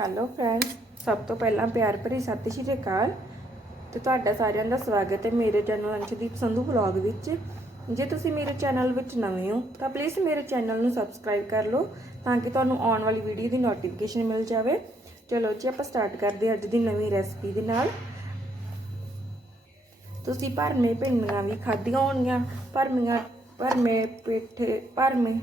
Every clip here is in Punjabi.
ਹੈਲੋ ਫਰੈਂਡਸ ਸਭ ਤੋਂ ਪਹਿਲਾਂ ਪਿਆਰ ਭਰੀ ਸਤਿ ਸ਼੍ਰੀ ਅਕਾਲ ਤੇ ਤੁਹਾਡਾ ਸਾਰਿਆਂ ਦਾ ਸਵਾਗਤ ਹੈ ਮੇਰੇ ਚੈਨਲ ਅੰਸ਼ਦੀਪ ਸੰਧੂ ਵਲੌਗ ਵਿੱਚ। ਜੇ ਤੁਸੀਂ ਮੇਰੇ ਚੈਨਲ ਵਿੱਚ ਨਵੇਂ ਹੋ, ਤਾਂ ਪਲੀਜ਼ ਮੇਰੇ ਚੈਨਲ ਨੂੰ ਸਬਸਕ੍ਰਾਈਬ ਕਰ ਲਓ ਤਾਂ ਕਿ ਤੁਹਾਨੂੰ ਆਉਣ ਵਾਲੀ ਵੀਡੀਓ ਦੀ ਨੋਟੀਫਿਕੇਸ਼ਨ ਮਿਲ ਜਾਵੇ। ਚਲੋ ਜੀ, ਆਪਾਂ ਸਟਾਰਟ ਕਰਦੇ ਹਾਂ ਅੱਜ ਦੀ ਨਵੀਂ ਰੈਸਪੀ ਦੇ ਨਾਲ। ਤੁਸੀਂ ਭਰਮੇ ਭਿੰਡੀਆਂ ਵੀ ਖਾਧੀਆਂ ਹੋਣਗੀਆਂ। ਭਰਮੀਆਂ, ਭਰਮੇ ਪੇਠੇ, ਭਰਮੇ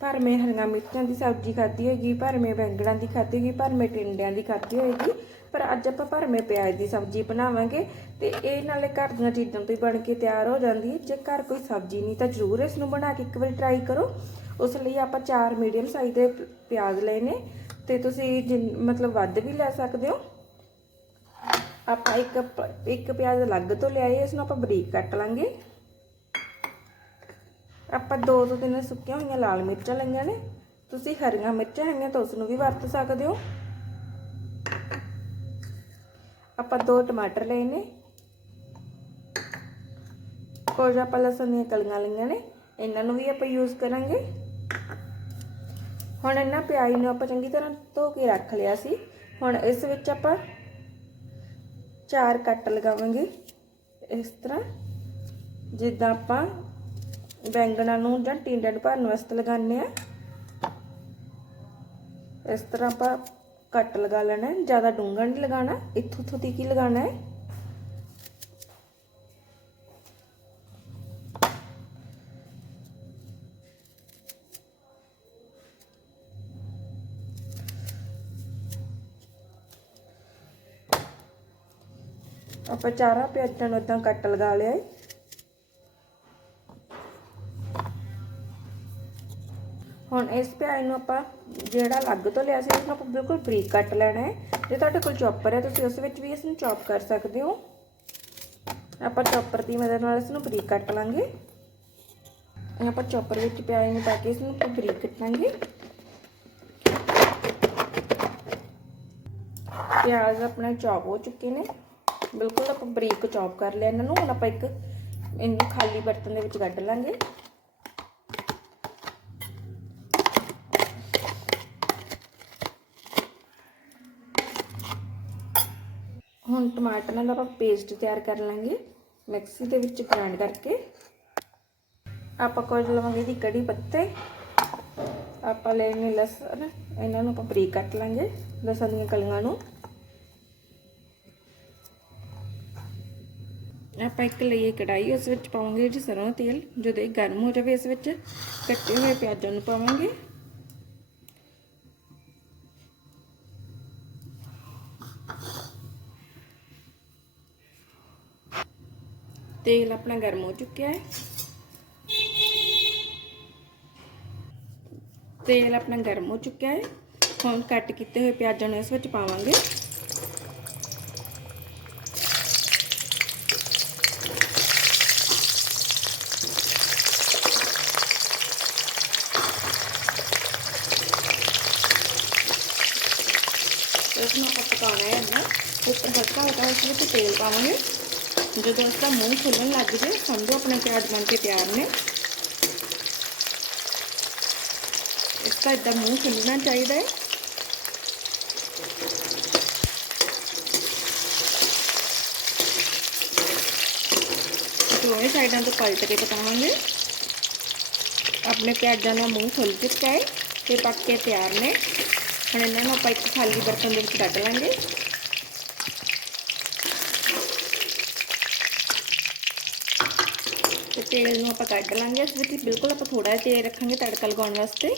ਭਰਮੇ ਹਰੀਆਂ ਮਿਰਚਾਂ ਦੀ ਸਬਜ਼ੀ ਖਾਧੀ ਹੋਏਗੀ ਭਰਮੇ ਬੈਂਗਣਾਂ ਦੀ ਖਾਧੀ ਹੋਏਗੀ ਭਰਮੇ ਟਿੰਡਿਆਂ ਦੀ ਖਾਧੀ ਹੋਏਗੀ ਪਰ ਅੱਜ ਆਪਾਂ ਭਰਮੇ ਪਿਆਜ਼ ਦੀ ਸਬਜ਼ੀ ਬਣਾਵਾਂਗੇ ਤੇ ਇਹ ਨਾਲੇ ਘਰ ਦੀਆਂ ਚੀਜ਼ਾਂ ਤੋਂ ਹੀ ਬਣ ਕੇ ਤਿਆਰ ਹੋ ਜਾਂਦੀ ਹੈ। ਜੇ ਘਰ ਕੋਈ ਸਬਜ਼ੀ ਨਹੀਂ ਤਾਂ ਜ਼ਰੂਰ ਇਸ ਨੂੰ ਬਣਾ ਕੇ ਇੱਕ ਵਾਰੀ ਟਰਾਈ ਕਰੋ। ਉਸ ਲਈ ਆਪਾਂ ਚਾਰ ਮੀਡੀਅਮ ਸਾਈਜ਼ ਦੇ ਪਿਆਜ਼ ਲਏ ਨੇ ਤੇ ਤੁਸੀਂ ਜਿੰਨ- ਮਤਲਬ ਵੱਧ ਵੀ ਲੈ ਸਕਦੇ ਹੋ। ਆਪਾਂ ਇੱਕ ਇੱਕ ਪਿਆਜ਼ ਅਲੱਗ ਤੋਂ ਲਿਆਏ ਇਸ ਨੂੰ ਆਪਾਂ ਬਰੀਕ ਕੱਟ ਲਾਂਗੇ। ਆਪਾਂ ਦੋ ਤੋਂ ਤਿੰਨ ਸੁੱਕੀਆਂ ਹੋਈਆਂ ਲਾਲ ਮਿਰਚਾਂ ਲਈਆਂ ਨੇ। ਤੁਸੀਂ ਹਰੀਆਂ ਮਿਰਚਾਂ ਹੈਗੀਆਂ ਤਾਂ ਉਸ ਨੂੰ ਵੀ ਵਰਤ ਸਕਦੇ ਹੋ। ਆਪਾਂ ਦੋ ਟਮਾਟਰ ਲਏ ਨੇ। ਕੁਝ ਆਪਾਂ ਲਸਣ ਦੀਆਂ ਕਲੀਆਂ ਲਈਆਂ ਨੇ। ਇਹਨਾਂ ਨੂੰ ਵੀ ਆਪਾਂ ਯੂਜ਼ ਕਰਾਂਗੇ। ਹੁਣ ਇਹਨਾਂ ਪਿਆਜ਼ ਨੂੰ ਆਪਾਂ ਚੰਗੀ ਤਰ੍ਹਾਂ ਧੋ ਕੇ ਰੱਖ ਲਿਆ ਸੀ। ਹੁਣ ਇਸ ਵਿੱਚ ਆਪਾਂ ਚਾਰ ਕੱਟ ਲਗਾਵਾਂਗੇ। ਇਸ ਤਰ੍ਹਾਂ ਜਿੱਦਾਂ ਆਪਾਂ ਬੈਂਗਣਾਂ ਨੂੰ ਜਾਂ ਟਿੰਡਾਂ ਭਰਨ ਵਾਸਤੇ ਲਗਾਉਂਦੇ ਆ ਇਸ ਤਰ੍ਹਾਂ ਆਪਾਂ ਕੱਟ ਲਗਾ ਲੈਣਾ ਹੈ। ਜ਼ਿਆਦਾ ਡੂੰਘਾ ਨਹੀਂ ਲਗਾਉਣਾ। ਇੱਥੋਂ ਤੋਂ ਤੀਕ ਹੀ ਲਗਾਉਣਾ ਹੈ। ਆਪਾਂ ਚਾਰਾਂ ਪਿਆਜ਼ਾਂ ਨੂੰ ਇਦਾਂ ਕੱਟ ਲਗਾ ਲਿਆ ਹੈ। ਹੁਣ ਇਸ ਪਿਆਜ਼ ਨੂੰ ਆਪਾਂ ਜਿਹੜਾ ਅਲੱਗ ਤੋਂ ਲਿਆ ਸੀ ਉਸ ਨੂੰ ਆਪਾਂ ਬਿਲਕੁਲ ਬਰੀਕ ਕੱਟ ਲੈਣਾ ਹੈ। ਜੇ ਤੁਹਾਡੇ ਕੋਲ ਚੌਪਰ ਹੈ, ਤੁਸੀਂ ਉਸ ਵਿੱਚ ਵੀ ਇਸ ਨੂੰ ਚੌਪ ਕਰ ਸਕਦੇ ਹੋ। ਆਪਾਂ ਚੌਪਰ ਦੀ ਮਦਦ ਨਾਲ ਇਸ ਨੂੰ ਬਰੀਕ ਕੱਟ ਲਾਂਗੇ। ਇਹ ਆਪਾਂ ਚੌਪਰ ਵਿੱਚ ਪਿਆਜ਼ ਨੂੰ ਪਾ ਕੇ ਇਸ ਨੂੰ ਬਰੀਕ ਕੱਟਾਂਗੇ। ਪਿਆਜ਼ ਆਪਣੇ ਚੌਪ ਹੋ ਚੁੱਕੇ ਨੇ। ਬਿਲਕੁਲ ਆਪਾਂ ਬਰੀਕ ਚੌਪ ਕਰ ਲਿਆ ਇਹਨਾਂ ਨੂੰ। ਹੁਣ ਆਪਾਂ ਇੱਕ ਇਹਨੂੰ ਖਾਲੀ ਬਰਤਨ ਦੇ ਵਿੱਚ ਕੱਢ ਲਾਂਗੇ। ਹੁਣ ਟਮਾਟਰ ਨਾਲ ਆਪਾਂ ਪੇਸਟ ਤਿਆਰ ਕਰ ਲਾਂਗੇ, ਮਿਕਸੀ ਦੇ ਵਿੱਚ ਗ੍ਰਾਈਂਡ ਕਰਕੇ। ਆਪਾਂ ਕੋਲ ਲਵਾਂਗੇ ਦੀ ਕੜੀ ਪੱਤੇ। ਆਪਾਂ ਲੈਣੇ ਲਸਣ, ਇਹਨਾਂ ਨੂੰ ਆਪਾਂ ਬਰੀਕ ਕੱਟ ਲਾਂਗੇ, ਲਸਣ ਦੀਆਂ ਕਲੀਆਂ ਨੂੰ। ਆਪਾਂ ਇੱਕ ਲਈਏ ਕੜਾਈ ਉਸ ਵਿੱਚ ਪਾਵਾਂਗੇ ਜੀ ਸਰੋਂ ਤੇਲ। ਜਦੋਂ ਇਹ ਗਰਮ ਹੋ ਜਾਵੇ, ਇਸ ਵਿੱਚ ਕੱਟੇ ਹੋਏ ਪਿਆਜ਼ਾਂ ਨੂੰ ਪਾਵਾਂਗੇ। ਤੇਲ ਆਪਣਾ ਗਰਮ ਹੋ ਚੁੱਕਿਆ ਹੈ। ਤੇਲ ਆਪਣਾ ਗਰਮ ਹੋ ਚੁੱਕਿਆ ਹੈ। ਹੁਣ ਕੱਟ ਕੀਤੇ ਹੋਏ ਪਿਆਜ਼ਾਂ ਨੂੰ ਇਸ ਵਿੱਚ ਪਾਵਾਂਗੇ। ਇਸ ਨੂੰ ਆਪਾਂ ਪਕਾਉਣਾ ਹੈ। ਨਾ ਉੱਪਰ ਹਲਕਾ ਹਲਕਾ ਉਸ ਵਿੱਚ ਤੇਲ ਪਾਵਾਂਗੇ। ਜਦੋਂ ਇਸ ਦਾ ਮੂੰਹ ਖੁੱਲਣ ਲੱਗ ਜੇ ਸਮਝੋ ਆਪਣੇ ਪਿਆਜ਼ ਬਣ ਕੇ ਤਿਆਰ ਨੇ। ਇਸ ਦਾ ਇਦਾਂ ਮੂੰਹ ਖੁੱਲਣਾ ਚਾਹੀਦਾ ਹੈ ਦੋਵੇਂ ਸਾਈਡਾਂ ਤੋਂ ਪਲਟ ਕੇ ਪਕਾਵਾਂਗੇ। ਆਪਣੇ ਪਿਆਜ਼ਾਂ ਦਾ ਮੂੰਹ ਖੁੱਲ ਚੁੱਕਾ ਹੈ ਤੇ ਪੱਕ ਕੇ ਤਿਆਰ ਨੇ। ਹੁਣ ਇਹਨਾਂ ਨੂੰ ਆਪਾਂ ਇੱਕ ਖਾਲੀ ਬਰਤਨ ਦੇ ਵਿੱਚ ਕੱਢ ਲਾਂਗੇ। ਤੇਲ ਨੂੰ ਆਪਾਂ ਕੱਢ ਲਾਂਗੇ। ਇਸ ਵਿੱਚ ਬਿਲਕੁਲ ਆਪਾਂ ਥੋੜਾ ਜਿਹਾ ਤੇਲ ਰੱਖਾਂਗੇ ਤੜਕਾ ਲਗਾਉਣ ਵਾਸਤੇ।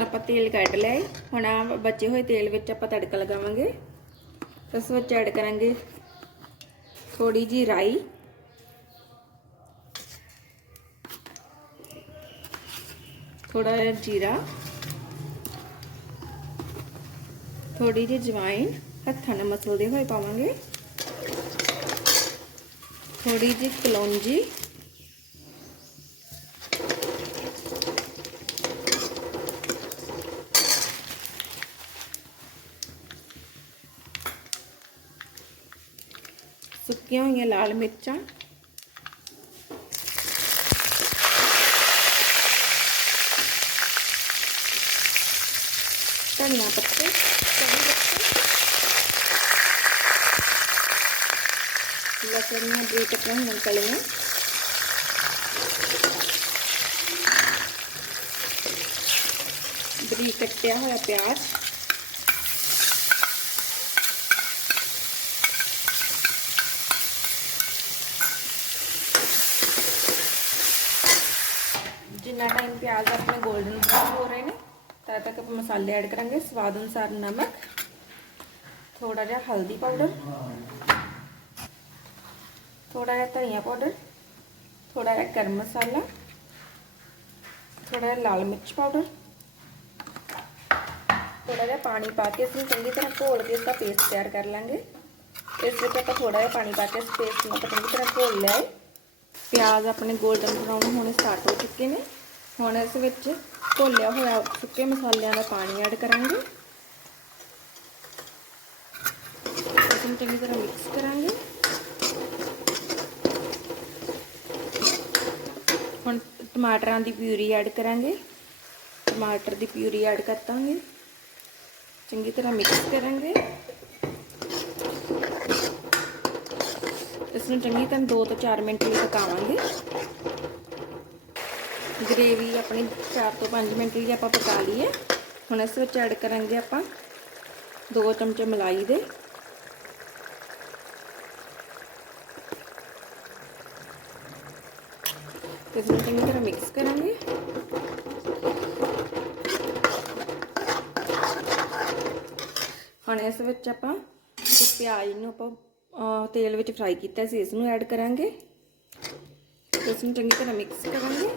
ਆਪਾਂ ਤੇਲ ਕੱਢ ਲਿਆ ਹੁਣ ਆ ਬਚੇ ਹੋਏ ਤੇਲ ਵਿੱਚ ਆਪਾਂ ਤੜਕਾ ਲਗਾਵਾਂਗੇ। ਇਸ ਵਿੱਚ ਐਡ ਕਰਾਂਗੇ ਥੋੜੀ ਜੀ ਰਾਈ। ਥੋੜਾ ਜਿਹਾ ਜੀਰਾ। ਥੋੜੀ ਜਿਹੀ ਜਵਾਈਨ ਹੱਥਾਂ ਨਾਲ ਮਸਲਦੇ ਹੋਏ ਪਾਵਾਂਗੇ। ਥੋੜੀ ਜਿਹੀ ਕਲੌਂਜੀ। ਸੁੱਕੀਆਂ ਹੋਈਆਂ ਲਾਲ ਮਿਰਚਾਂ ਧਨੀਆ ਪੱਤੇ ਕੜੀ ਪੱਤੇ ਲਸਣ ਨੂੰ ਬਰੀਕ ਕੱਟੀਆਂ ਹੋਈਆਂ ਕਲੀਆਂ ਬਰੀਕ ਕੱਟਿਆ ਹੋਇਆ ਪਿਆਜ਼ ਜਿੰਨਾ ਟਾਈਮ ਪਿਆਜ਼ ਆਪਣੇ 골ਡਨ ਬਰਾਊਨ ਹੋ ਰਹੇ ਨੇ ਤਦ ਤੱਕ ਆਪਾਂ ਮਸਾਲੇ ਐਡ ਕਰਾਂਗੇ ਸਵਾਦ ਅਨੁਸਾਰ ਨਮਕ ਥੋੜਾ ਜਿਹਾ ਹਲਦੀ ਪਾਊਡਰ ਥੋੜਾ ਜਿਹਾ ਧਨੀਆ ਪਾਊਡਰ ਥੋੜਾ ਜਿਹਾ ਗਰਮ ਮਸਾਲਾ ਥੋੜਾ ਜਿਹਾ ਲਾਲ ਮਿਰਚ ਪਾਊਡਰ ਥੋੜਾ ਜਿਹਾ ਪਾਣੀ ਪਾ ਕੇ ਇਸਨੂੰ ਚੰਗੀ ਤਰ੍ਹਾਂ ਘੋਲ ਕੇ ਇਸਦਾ ਪੇਸਟ ਤਿਆਰ ਕਰ ਲਾਂਗੇ ਇਸ ਵਿੱਚ ਆਪਾਂ ਥੋੜਾ ਜਿਹਾ ਪਾਣੀ ਪਾ ਕੇ ਇਸ ਪੇਸਟ ਨੂੰ ਆਪਾਂ ਚੰਗੀ ਤਰ੍ਹਾਂ ਘੋਲ ਲਿਆ ਪਿਆਜ਼ ਆਪਣੇ 골ਡਨ ਬਰਾਊਨ ਹੋਣੇ ਸਟਾਰਟ ਹੋ ਚੁੱਕੇ ਨੇ ਹੁਣ ਇਸ ਵਿੱਚ ਘੋਲਿਆ ਹੋਇਆ ਸੁੱਕੇ ਮਸਾਲਿਆਂ ਦਾ ਪਾਣੀ ਐਡ ਕਰਾਂਗੇ। ਇਸ ਨੂੰ ਚੰਗੀ ਤਰ੍ਹਾਂ ਮਿਕਸ ਕਰਾਂਗੇ। ਹੁਣ ਟਮਾਟਰਾਂ ਦੀ ਪਿਊਰੀ ਐਡ ਕਰਾਂਗੇ। ਟਮਾਟਰ ਦੀ ਪਿਊਰੀ ਐਡ ਕਰਤਾਂਗੇ। ਚੰਗੀ ਤਰ੍ਹਾਂ ਮਿਕਸ ਕਰਾਂਗੇ। ਇਸ ਨੂੰ ਚੰਗੀ ਤਰ੍ਹਾਂ 2 ਤੋਂ 4 ਮਿੰਟ ਲਈ ਪਕਾਵਾਂਗੇ। ਗ੍ਰੇਵੀ ਆਪਣੀ 4 ਤੋਂ 5 ਮਿੰਟ ਲਈ ਆਪਾਂ ਪਕਾ ਲਈਏ। ਹੁਣ ਇਸ ਵਿੱਚ ਐਡ ਕਰਾਂਗੇ ਆਪਾਂ 2 ਚਮਚੇ ਮਲਾਈ ਦੇ। ਇਸ ਨੂੰ ਚੰਗੀ ਤਰ੍ਹਾਂ ਮਿਕਸ ਕਰਾਂਗੇ। ਹੁਣ ਇਸ ਵਿੱਚ ਆਪਾਂ ਪਿਆਜ਼ ਨੂੰ ਆਪਾਂ ਤੇਲ ਵਿੱਚ ਫਰਾਈ ਕੀਤਾ ਸੀ, ਇਸ ਨੂੰ ਐਡ ਕਰਾਂਗੇ। ਇਸ ਨੂੰ ਚੰਗੀ ਤਰ੍ਹਾਂ ਮਿਕਸ ਕਰਾਂਗੇ।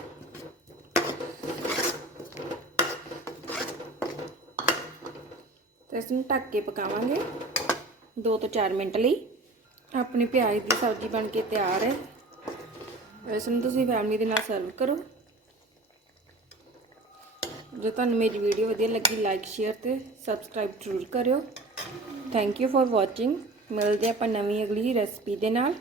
ਤੇ ਇਸ ਨੂੰ ਢੱਕ ਕੇ ਪਕਾਵਾਂਗੇ 2 ਤੋਂ 4 ਮਿੰਟ ਲਈ। ਆਪਣੀ ਪਿਆਜ਼ ਦੀ ਸਬਜ਼ੀ ਬਣ ਕੇ ਤਿਆਰ ਹੈ। ਇਸ ਨੂੰ ਤੁਸੀਂ ਫੈਮਿਲੀ ਦੇ ਨਾਲ ਸਰਵ ਕਰੋ। ਜੇ ਤੁਹਾਨੂੰ ਮੇਰੀ ਵੀਡੀਓ ਵਧੀਆ ਲੱਗੀ ਲਾਈਕ ਸ਼ੇਅਰ ਤੇ ਸਬਸਕ੍ਰਾਈਬ ਜ਼ਰੂਰ ਕਰਿਓ। ਥੈਂਕ ਯੂ ਫॉर ਵਾਚਿੰਗ ਮਿਲਦੇ ਆਪਾਂ ਨਵੀਂ ਅਗਲੀ ਰੈਸਪੀ ਦੇ ਨਾਲ।